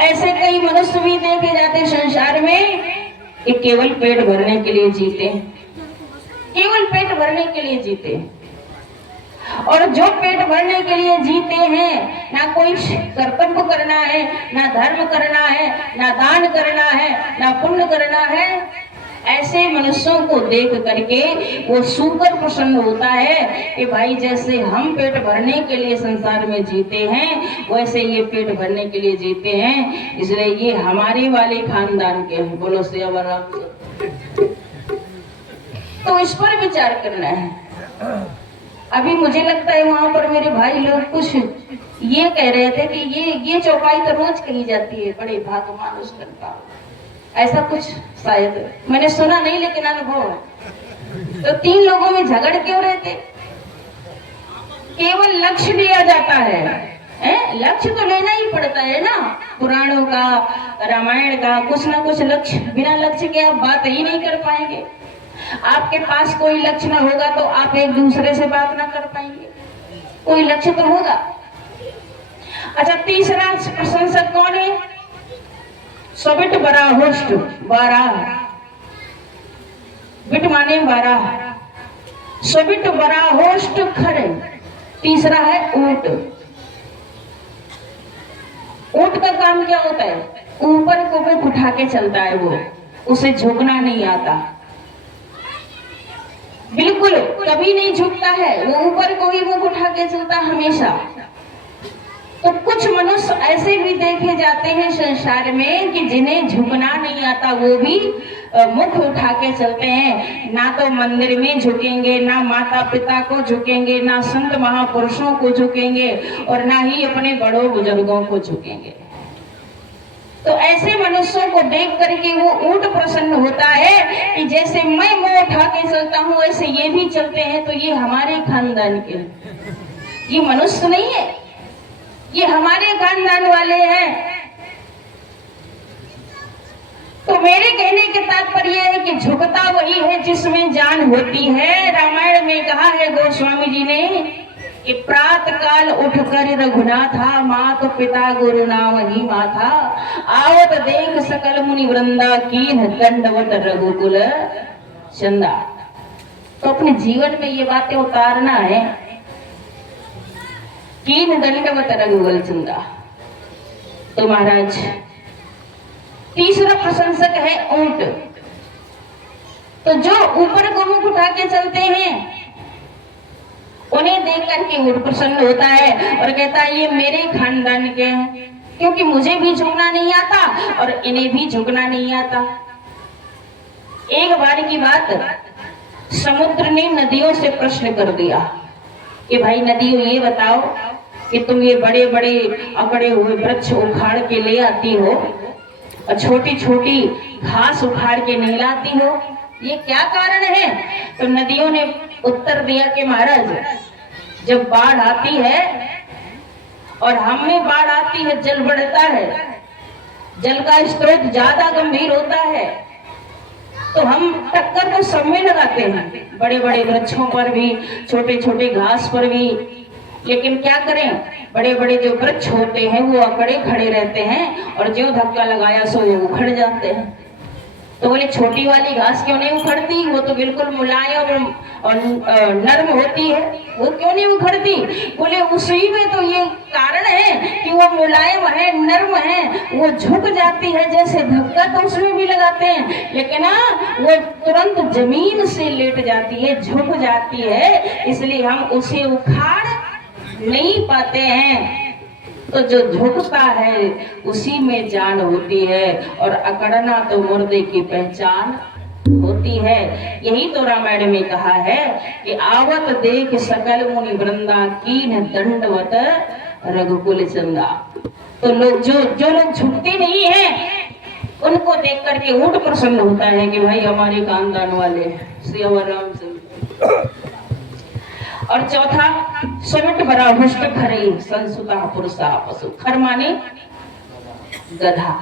ऐसे कई मनुष्य भी देखे जाते संसार में कि केवल पेट भरने के लिए जीते, केवल पेट भरने के लिए जीते। और जो पेट भरने के लिए जीते हैं, ना कोई कर्तव्य करना है, ना धर्म करना है, ना दान करना है, ना पुण्य करना है, ऐसे मनुष्यों को देख करके वो सुकर प्रसन्न होता है कि भाई जैसे हम पेट भरने के लिए संसार में जीते हैं वैसे ये पेट भरने के लिए जीते हैं, इसलिए ये हमारे वाले खानदान के हैं। बोलो सियावर राम। तो इस पर विचार करना है। अभी मुझे लगता है वहां पर मेरे भाई लोग कुछ ये कह रहे थे कि ये चौपाई तो रोज कही जाती है, बड़े भाग्यवान उस का, ऐसा कुछ शायद मैंने सुना नहीं लेकिन अनुभव है। तो 3 लोगों में झगड़ क्यों रहते? केवल लक्ष्य लिया जाता है, लक्ष्य तो लेना ही पड़ता है ना, पुराणों का, रामायण का, कुछ ना कुछ लक्ष्य, बिना लक्ष्य के आप बात ही नहीं कर पाएंगे। आपके पास कोई लक्ष्य ना होगा तो आप एक दूसरे से बात ना कर पाएंगे, कोई लक्ष्य तो होगा। अच्छा, तीसरा प्रशंसक कौन है? सबिट बरा होस्ट, बारह, बिट माने बारह, सबिट बरा होस्ट खरे। तीसरा है ऊंट। ऊंट का काम क्या होता है? ऊपर को मुंह उठा के चलता है, वो उसे झुकना नहीं आता, बिल्कुल कभी नहीं झुकता है, वो ऊपर को ही मुंह उठा के चलता हमेशा। तो कुछ मनुष्य ऐसे भी देखे जाते हैं संसार में कि जिन्हें झुकना नहीं आता, वो भी मुख उठा के चलते हैं। ना तो मंदिर में झुकेंगे, ना माता पिता को झुकेंगे, ना संत महापुरुषों को झुकेंगे, और ना ही अपने बड़ों बुजुर्गों को झुकेंगे। तो ऐसे मनुष्यों को देख करके वो ऊंट प्रसन्न होता है कि जैसे मैं मुंह उठा के चलता हूँ वैसे ये भी चलते हैं, तो ये हमारे खानदान के, ये मनुष्य नहीं है, ये हमारे खानदान वाले हैं। तो मेरे कहने के तात्पर्य है कि झुकता वही है जिसमें जान होती है। रामायण में कहा है गोस्वामी जी ने कि प्रात काल उठकर रघुनाथा, मात पिता गुरु नाम ही माथा, आवत देख सकल मुनि वृंदा, कीन दंडवत रघुकुल चंदा। तो अपने जीवन में ये बातें उतारना है, कीन दंडवत रघुकुल चंदा। तो महाराज तीसरा प्रशंसक है ऊंट। तो जो ऊपर को मुख उठा के चलते हैं उन्हें देख करके ऊंट प्रसन्न होता है और कहता है ये मेरे खानदान के हैं, क्योंकि मुझे भी झुकना नहीं आता और इन्हें भी झुकना नहीं आता। एक बार की बात, समुद्र ने नदियों से प्रश्न कर दिया कि भाई नदियों ये बताओ कि तुम ये बड़े बड़े अकड़े हुए वृक्ष उखाड़ के ले आती हो और छोटी छोटी घास उखाड़ के नहीं लाती हो, ये क्या कारण है? तो नदियों ने उत्तर दिया कि महाराज जब बाढ़ आती है और हम में बाढ़ आती है, जल बढ़ता है, जल का स्रोत ज्यादा गंभीर होता है, तो हम टक्कर तो सब में लगाते हैं, बड़े बड़े वृक्षों पर भी, छोटे छोटे घास पर भी, लेकिन क्या करें, बड़े बड़े जो वृक्ष होते हैं वो अकड़े खड़े रहते हैं और जो धक्का लगाया सो वो उखड़ जाते हैं। तो बोले छोटी वाली घास क्यों नहीं उखड़ती? वो तो बिल्कुल मुलायम और नर्म होती है, वो क्यों नहीं उखड़ती? बोले उसी में तो ये कारण है कि वो मुलायम है, नर्म है, वो झुक जाती है, जैसे धक्का तो उसमें भी लगाते हैं लेकिन वो तुरंत जमीन से लेट जाती है, झुक जाती है, इसलिए हम उसे उखाड़ नहीं पाते हैं। तो जो झुकता है उसी में जान होती है और अकड़ना तो मुर्दे की पहचान होती है। यही तो रामायण में कहा है कि आवत देख सकल मुनि वृंदा, कीन दंडवत रघुकुल चंदा। तो लोग जो लोग झुकते नहीं हैं उनको देख करके ऊंट प्रसन्न होता है कि भाई हमारे खानदान वाले सियावर राम से। और चौथा, समिट बरा हुष्ट खरे संसुता पुरुषा पशु। खर माने गधा।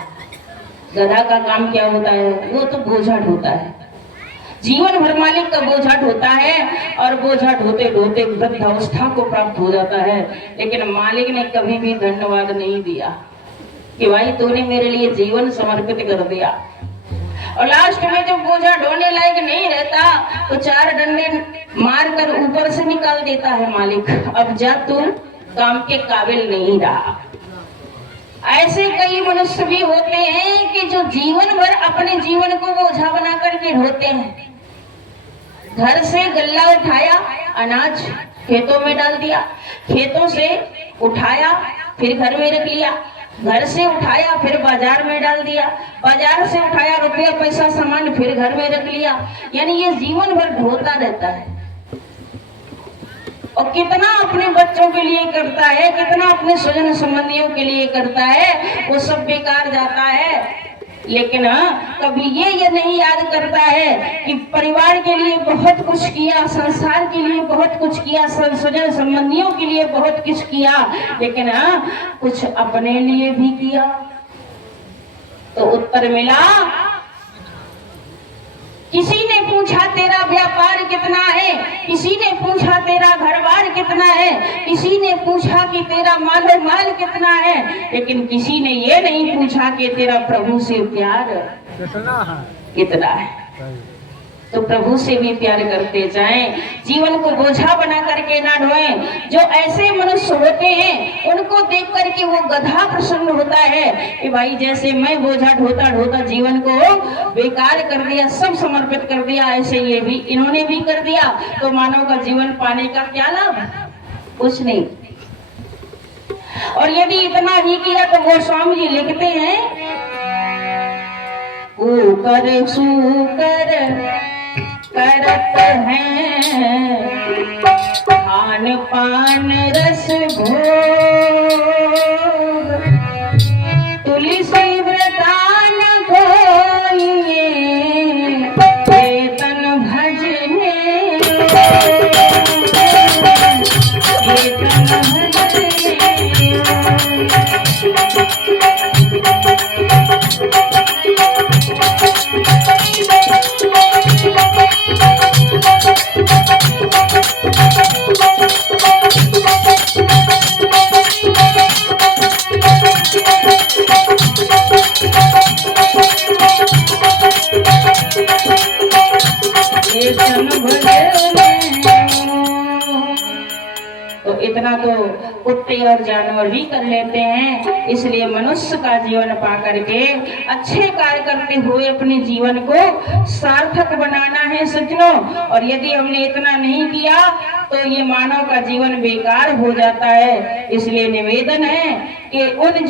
गधा का काम क्या होता है? वो तो बोझा ढोता है, जीवन भर मालिक का बोझा ढोता है और बोझा ढोते ढोते वृद्धावस्था को प्राप्त हो जाता है, लेकिन मालिक ने कभी भी धन्यवाद नहीं दिया। कि भाई तूने मेरे लिए जीवन समर्पित कर दिया, और लास्ट में जब बोझा ढोने लायक नहीं रहता तो 4 डंडे मारकर ऊपर से निकाल देता है मालिक, अब जा तू काम के काबिल नहीं रहा। ऐसे कई मनुष्य भी होते हैं कि जो जीवन भर अपने जीवन को बोझा बना करके ढोते हैं। घर से गल्ला उठाया, अनाज खेतों में डाल दिया, खेतों से उठाया फिर घर में रख लिया, घर से उठाया फिर बाजार में डाल दिया, बाजार से उठाया रुपया पैसा सामान फिर घर में रख लिया। यानी ये जीवन भर ढोता रहता है। और कितना अपने बच्चों के लिए करता है, कितना अपने स्वजन संबंधियों के लिए करता है, वो सब बेकार जाता है। लेकिन कभी ये नहीं याद करता है कि परिवार के लिए बहुत कुछ किया, संसार के लिए बहुत कुछ किया, स्वजन संबंधियों के लिए बहुत कुछ किया, लेकिन कुछ अपने लिए भी किया। तो उत्तर मिला, किसी ने पूछा तेरा व्यापार कितना है, किसी ने पूछा तेरा घरबार कितना है, किसी ने पूछा कि तेरा मालो माल कितना है, लेकिन किसी ने ये नहीं पूछा कि तेरा प्रभु से प्यार कितना है। तो प्रभु से भी प्यार करते जाएं, जीवन को बोझा बना करके ना ढोएं। जो ऐसे मनुष्य होते हैं उनको देख करके वो गधा प्रसन्न होता है कि भाई जैसे मैं बोझा ढोता ढोता जीवन को बेकार कर दिया, सब समर्पित कर दिया, ऐसे ये भी इन्होंने भी कर दिया, तो मानव का जीवन पाने का क्या लाभ? कुछ नहीं। और यदि इतना ही किया तो गोस्वामी जी लिखते हैं, ऊकर सूकर करत हैं खान पान रस भोग, तुलसी व्रतान खोइए कीर्तन भजने, कीर्तन भजने। तो इतना तो कुत्ते और जानवर भी कर लेते हैं। इसलिए मनुष्य का जीवन पा करके अच्छे कार्य करते हुए अपने जीवन को सार्थक बनाना है सज्जनों। और यदि हमने इतना नहीं किया तो ये मानव का जीवन बेकार हो जाता है। इसलिए निवेदन है कि उन